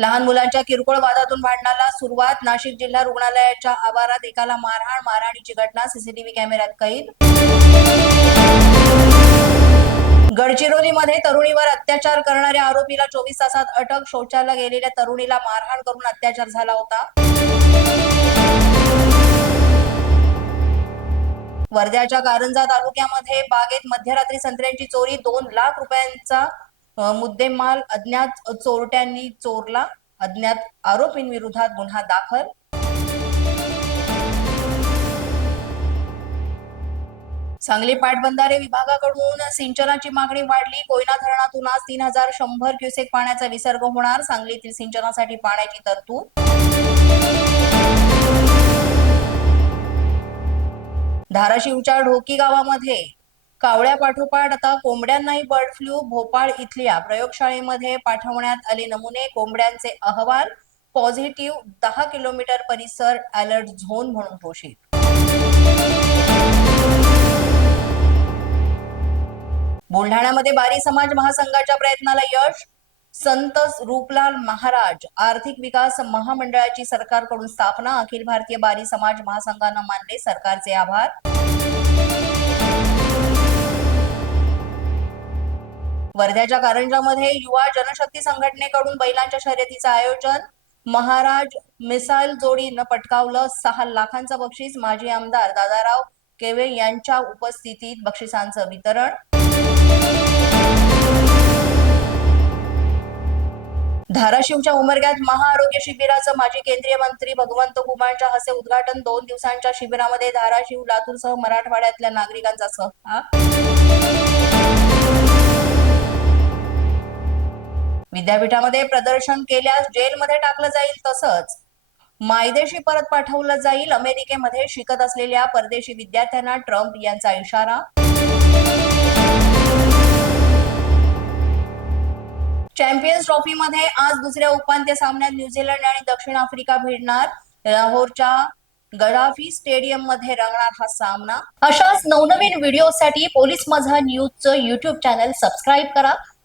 लहान मुलांच्या किरकोळ वादातून भांडणाला सुरुवात. नाशिक जिल्हा रुग्णालयाच्या आवारात एकाला मारहाण मारहाणीची घटना सीसीटीव्ही कॅमेऱ्यात कैद. गडचिरोलीमध्ये तरुणीवर अत्याचार करणाऱ्या आरोपीला चोवीस तासात अटक. शौचाला गेलेल्या तरुणीला मारहाण करून अत्याचार झाला होता. वर्ध्याच्या कारंजा तालुक्यामध्ये बागेत मध्यरात्री संत्र्यांची चोरी. दोन लाख रुपयांचा मुद्देमाल अज्ञात चोरट्यांनी चोरला. अज्ञात आरोपींविरोधात गुन्हा दाखल. सांगली पाटबंधारे विभागाकडून सिंचनाची मागणी वाढली. कोयना धरणातून आज तीन हजार शंभर क्युसेक पाण्याचा विसर्ग होणार. सांगलीतील सिंचनासाठी पाण्याची तरतूद. धाराशिवच्या ढोकी गावामध्ये कावळ्या पाठोपाठ आता कोंबड्यांनाही बर्ड फ्लू भोपाळ इथल्या प्रयोगशाळेमध्ये पाठवण्यात आले नमुने. कोंबड्यांचे अहवाल पॉझिटिव्ह दहा किलोमीटर परिसर अलर्ट झोन म्हणून घोषित. बुलढाण्यामध्ये बारी समाज महासंघाच्या प्रयत्नाला यश संत रूपलाल महाराज. आर्थिक विकास महामंडळाची सरकारकडून स्थापना. अखिल भारतीय बारी समाज महासंघानं मानले सरकारचे आभार. वर्ध्याच्या कारंजामध्ये युवा जनशक्ती संघटनेकडून बैलांच्या शर्यतीचं आयोजन. महाराज मिसाईल जोडीनं पटकावलं सहा लाखांचं बक्षीस. माजी आमदार दादाराव केवे यांच्या उपस्थितीत बक्षिसांचं वितरण. धाराशिवच्या उमरग्यात महाआरोग्य शिबिराचं माजी केंद्रीय मंत्री भगवंत कुमारच्या हस्ते उद्घाटन. दोन दिवसांच्या शिबिरामध्ये धाराशिव लातूरसह मराठवाड्यातल्या नागरिकांचा सहभाग. विद्यापीठामध्ये प्रदर्शन केल्यास जेलमध्ये टाकलं जाईल तसंच मायदेशी परत पाठवलं जाईल. अमेरिकेमध्ये शिकत असलेल्या परदेशी विद्यार्थ्यांना ट्रम्प यांचा इशारा. चॅम्पियन्स ट्रॉफीमध्ये आज दुसऱ्या उपांत्य सामन्यात न्यूझीलंड आणि दक्षिण आफ्रिका भिडणार. लाहोरच्या गडाफी स्टेडियममध्ये रंगणार हा सामना. अशाच नवनवीन व्हिडिओसाठी पोलीस माझा न्यूजचं युट्यूब चॅनल सबस्क्राईब करा.